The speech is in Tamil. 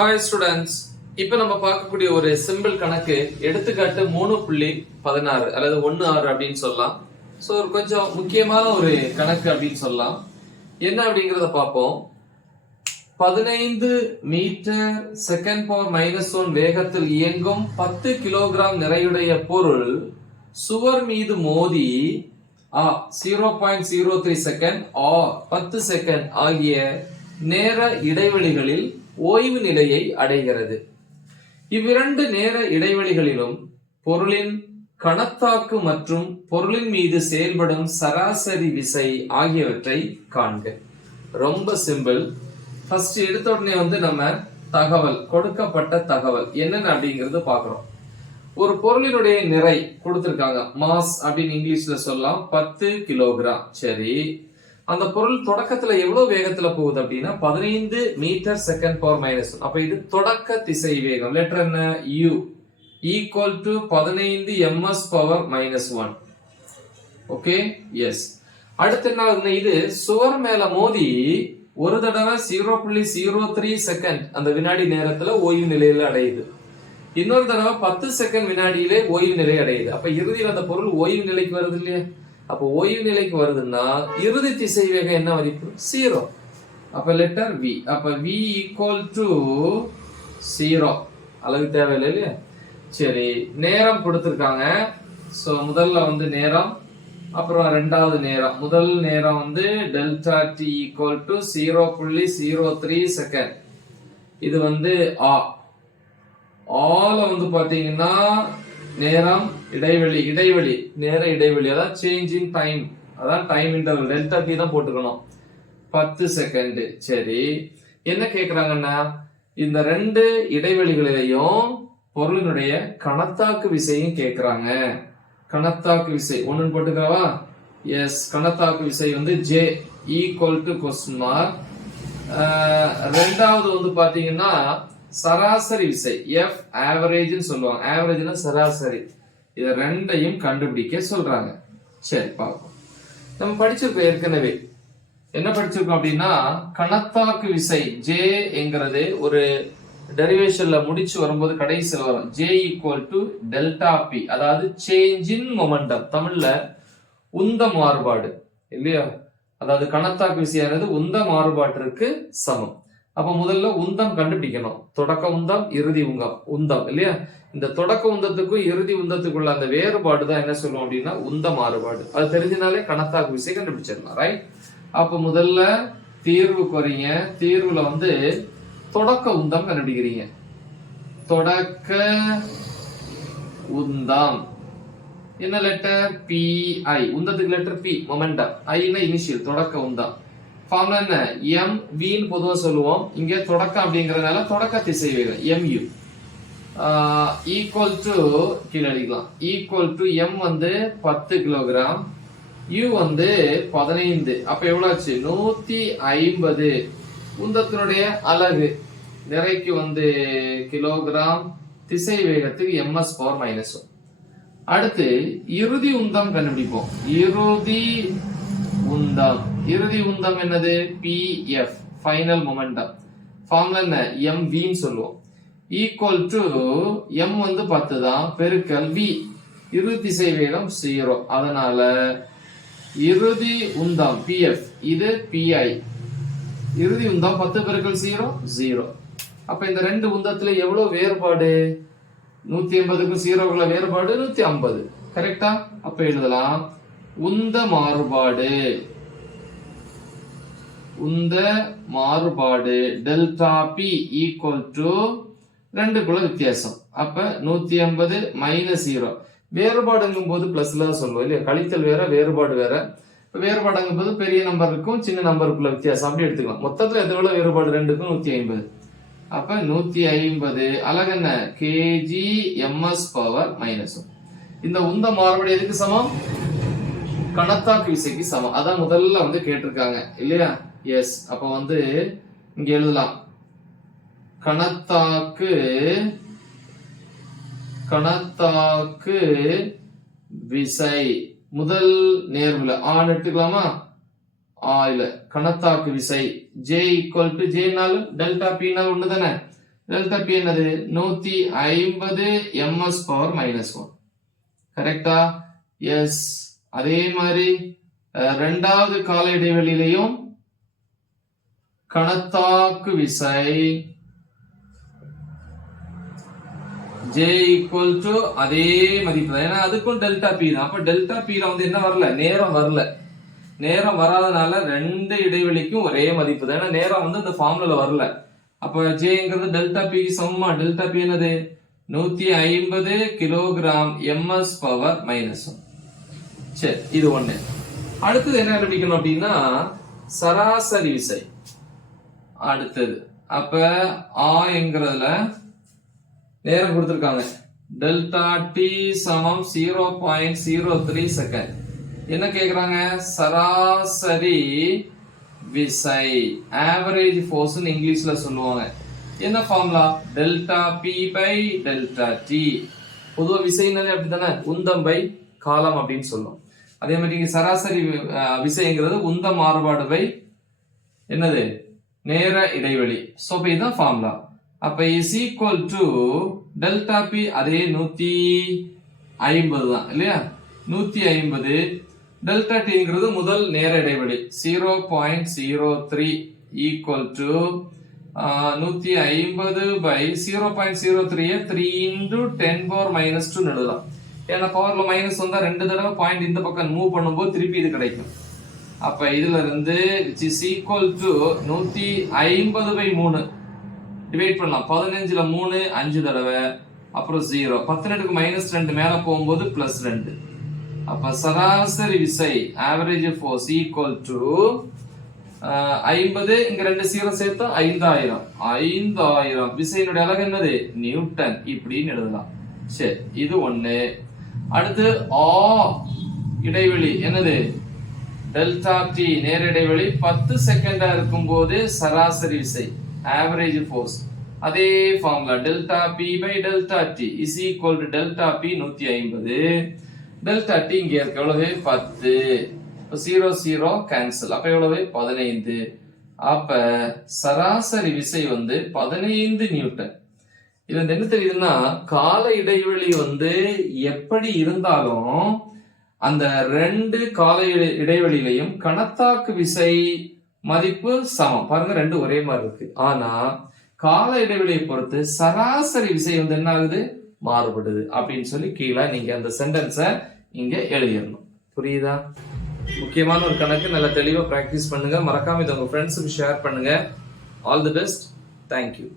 ஹாய் ஸ்டூடெண்ட்ஸ், இப்போ நம்ம பார்க்கக்கூடிய ஒரு சிம்பிள் கணக்கு எடுத்துக்காட்டு 3.16 அல்லது 1.6 அப்படின்னு சொல்லலாம். ஸோ ஒரு கொஞ்சம் முக்கியமான ஒரு கணக்கு அப்படின்னு சொல்லலாம். என்ன அப்படிங்கிறத பார்ப்போம். 15 மீட்டர் செகண்ட் பவர் -1 வேகத்தில் இயங்கும் 10 கிலோகிராம் நிறையுடைய பொருள் சுவர் மீது மோதி 0.03 செகண்ட் 10 செகண்ட் ஆகிய நேர இடைவெளிகளில் ஓய்வு நிலையை அடைகிறது. இவ்விரண்டு நேர இடைவெளிகளிலும் பொருளின் கணத்தாக்கு மற்றும் பொருளின் மீது செயல்படும் சராசரி விசை ஆகியவற்றை காண்க. ரொம்ப சிம்பிள். ஃபர்ஸ்ட் எடுத்த உடனே நம்ம தகவல், கொடுக்கப்பட்ட தகவல் என்னென்ன அப்படிங்கறது பாக்குறோம். ஒரு பொருளினுடைய நிறை கொடுத்திருக்காங்க, மாஸ் அப்படின்னு இங்கிலீஷ்ல சொல்லலாம், 10 கிலோகிராம். சரி, அந்த பொருள் தொடக்கத்துல எவ்வளவு வேகத்துல போகுது அப்படின்னா 15 மீட்டர் செகண்ட் பவர் -1. அப்ப இது தொடக்க திசை வேகம். லெட்டர் என்ன? u equal to 15 ms power -1. Okay, yes. அடுத்து என்ன ஆகுதுன்னா, இது சுவர் மேல மோதி ஒரு தடவை 0.03 செகண்ட் அந்த வினாடி நேரத்துல ஓய்வு நிலையில அடையுது. இன்னொரு தடவை 10 செகண்ட் வினாடியிலே ஓய்வு நிலை அடையுது. அப்ப இறுதியில் அந்த பொருள் ஓய்வு நிலைக்கு வருது இல்லையா? அப்போ ஓய்வு நிலைக்கு வருதுன்னா இறுதி திசை வேகம் என்ன மதிப்பு? 0. அப்ப லெட்டர் v. அப்ப v ஈக்குவல் டு 0. அளவு தேவையில்லை இல்லையா? சரி, நேரம் கொடுத்திருக்காங்க. சோ முதல்ல நேரம், அப்புறம் ரெண்டாவது நேரம். முதல் நேரம் delta t equal to 0.03 second. இது ஆல பாத்தீங்கன்னா நேரம், இடைவெளி நேர இடைவெளி, அதான் சேஞ்ச் இன் டைம், அதான் டைம் இன்டர்வல். டெல்டா டி தான் போட்டுக்கணும். 10 செகண்ட். சரி, என்ன கேக்குறாங்கன்னா, இந்த ரெண்டு இடைவெளிகளிலையும் பொருளினுடைய கணத்தாக்கு விசையும் கேக்குறாங்க. கணத்தாக்கு விசை ஒன்னு போட்டுக்கவா? எஸ், கணத்தாக்கு விசை J equal to question mark. ரெண்டாவது பாத்தீங்கன்னா சராசரி விசை, F ஆவரேஜ் சொல்லுவாங்க. ஆவரேஜ்னா சராசரி. இத ரெண்டையும் கண்டுபிடிக்க சொல்றாங்க. சரி, பார்ப்போம். நம்ம படிச்சிருக்கோம் ஏற்கனவே. என்ன படிச்சிருக்கோம் அப்படின்னா, கணத்தாக்கு விசை J என்கிறது ஒரு டெரிவேஷன்ல முடிச்சு வரும்போது கடைசியில் வரும். J equal to delta P, அதாவது சேஞ்ச் இன் மொமெண்டம். தமிழ்ல உந்த மாறுபாடு இல்லையா? அதாவது கணத்தாக்கு விசையானது உந்த மாறுபாட்டிற்கு சமம். அப்ப முதல்ல உந்தம் கண்டுபிடிக்கணும். தொடக்க உந்தம், இறுதி உந்தம் இல்லையா? இந்த தொடக்க உந்தத்துக்கும் இறுதி உந்தத்துக்குள்ள அந்த வேறுபாடு தான் என்ன சொல்லுவோம் அப்படின்னா உந்த மாறுபாடு. அது தெரிஞ்சினாலே கணத்தாக்கு விசை கண்டுபிடிச்சிடலாம், ரைட்? அப்ப முதல்ல தீர்வு குறைங்க. தீர்வுல தொடக்க உந்தம் கண்டுபிடிக்கிறீங்க. தொடக்க உந்தம் என்ன லெட்டர்? PI. உந்தத்துக்கு லெட்டர் P, மொமெண்டம். ஐனா இனிஷியல், தொடக்க உந்தம். ஃபார்முலா என்ன? m v ன்னு பொதுவா சொல்லுவோம். இங்க தொடக்கம் அப்படிங்கறதுனால தொடக்க திசை வேகம் mu ஈக்குவல் டு, கீழ எழுதிக்கலாம், equal to m 10 kilogram, u 15. அப்ப எவ்வளவு ஆச்சு? 150. உந்தத்தினுடைய அலகு நிறைக்கு கிலோகிராம், திசை வேகத்துக்கு ms பவர் -1. அடுத்து இறுதி உந்தம் கண்டுபிடிப்போம். இறுதி உந்தம் என்னது? PF, final momentum. ஃபார்முலா என்ன? mv ன்னு சொல்லுவோம். ஈக்குவல் டு m 10 தான், பெருக்கல் v, இறுதி திசை வேகம் 0. அதனால இறுதி உந்தம் PF, இது PI. இறுதி உந்தம் 10 பெருக்கல் 0 0. அப்ப இந்த ரெண்டு உந்தத்துல எவ்வளவு வேறுபாடு? 180க்கும் 0க்குள்ள வேறுபாடு 150. கரெக்டா? அப்ப எழுதலாம் உந்த மாறுபாடு டெல்டா P ஈக்குவல் டு 2க்குள்ள வித்தியாசம். அப்ப 150 -0. வேறுபாடுங்கும் போது பிளஸ்ல சொல்லுவோம் இல்லையா? கழித்தல் வேற, வேறுபாடு வேற. வேறுபாடுங்கும் போது பெரிய நம்பருக்கும் சின்ன நம்பருக்குள்ள வித்தியாசம் அப்படி எடுத்துக்கலாம். மொத்தத்துல எவ்வளவு வேறுபாடு? 2க்கும் 150. அப்ப 150 அலகு என்ன? kg ms power -1. இந்த உந்த மாறுபாடு எதுக்கு சமம்? கணத்தாக்கு விசைக்கு சமம். அதான் முதல்ல கேட்டிருக்காங்க இல்லையா? எஸ். அப்ப இங்க எழுதலாம், கணத்தாக்கு விசை. முதல் நேர்வுல ஆன் எடுத்துக்கலாமா? இல்ல, கணத்தாக்கு விசை J ஈக்குவல் டு J நாலும் டெல்டா P நாலும் ஒண்ணு தானே. டெல்டா பி என்னது 150 ms பவர் -1. கரெக்டா? எஸ். அதே மாதிரி இரண்டாவது கால இடைவெளியிலையும் கணத்தாக்கு விசை J equal to அதே மதிப்பு தான். ஏன்னா அதுக்கும் டெல்டா பி தான். அப்ப டெல்டா பி வந்து என்ன வரல, நேரம் வரல. நேரம் வராதனால ரெண்டு இடைவெளிக்கும் ஒரே மதிப்பு தான். ஏன்னா நேரம் வந்து இந்த ஃபார்முலால வரல. அப்ப ஜேங்கிறது டெல்டா பி சமமா, டெல்டா பி என்னது 150 கிலோகிராம் ms பவர் -1. சரி, இது ஒண்ணு. அடுத்தது என்ன கண்டுபிடிக்கணும் அப்படின்னா சராசரி விசை. அடுத்தது அப்ப ஆங்கிறதுல நேரம் கொடுத்திருக்காங்க. டெல்டா டி சமம் 0.03 செகண்ட். என்ன கேக்குறாங்க? சராசரி விசை, ஆவரேஜ் ஃபோர்ஸ் இங்கிலீஷ்ல சொல்லுவாங்க. என்ன formula? Delta P by delta T. பொதுவா விசைனாலே அப்படித்தானே, உந்தம் பை காலம் அப்படின்னு சொல்லும். அதே மாதிரி சராசரி விசைங்கிறது உந்த மாறுபாடு பை என்னது, நேர இடைவெளி. சோ இதுதான் ஃபார்முலா. அப்ப is equal to delta P அதே 150 தான் இல்லையா? 150 டெல்டா டிங்கிறது முதல் நேர இடைவெளி 0.03 equal to 150 by 0.03 3 into 10 power -2 எழுதலாம். ஏன்னா பவர்ல மைனஸ் வந்தா ரெண்டு தடவை பாயிண்ட் இந்த பக்கம் மூவ் பண்ணும்போது திருப்பி இது கிடைக்கும். அப்ப இதுல இருந்து which is equal to 150 by 3 divide பண்ணலாம். 15ல 3 5 தடவை, அப்புறம் 0. 18க்கு -2 மேல போகும்போது +2. அப்ப சராசரி விசை ஆவரேஜ் ஃபோர்ஸ் ஈக்குவல் டு 50, இங்க 2 0 சேர்த்தா 5000. 5000 விசையினுடைய அலகு என்னது? நியூட்டன். இப்படின்னு எழுதலாம். சரி, இது ஒண்ணு. அடுத்து இடைவெளி என்னது? டெல்டா டி நேர இடைவெளி 10 செகண்டா இருக்கும் போது சராசரி விசை ஆவரேஜ் ஃபோர்ஸ். அதே formula delta P by delta T is equal to delta P 150. Delta T இங்க இருக்கு எவ்வளவு? 10. 0 0 கேன்சல். அப்ப எவ்வளவு? 15. அப்ப சராசரி விசை வந்து 15 நியூட்டன். இதுல என்ன தெரியுதுன்னா, கால இடைவெளி வந்து எப்படி இருந்தாலும் அந்த ரெண்டு கால இடைவெளியிலையும் கணத்தாக்கு விசை மதிப்பு சமம். பாருங்க, ரெண்டு ஒரே மாதிரி இருக்கு. ஆனா கால இடைவெளியை பொறுத்து சராசரி விசை வந்து என்ன ஆகுது? மாறுபடுது அப்படின்னு சொல்லி கீழே நீங்க அந்த சென்டென்ஸ இங்க எழுதிடணும். புரியுதா? முக்கியமான ஒரு கணக்கு. நல்லா தெளிவா பிராக்டிஸ் பண்ணுங்க. மறக்காம இதை உங்க ஃப்ரெண்ட்ஸுக்கு ஷேர் பண்ணுங்க. All the best. தேங்க்யூ.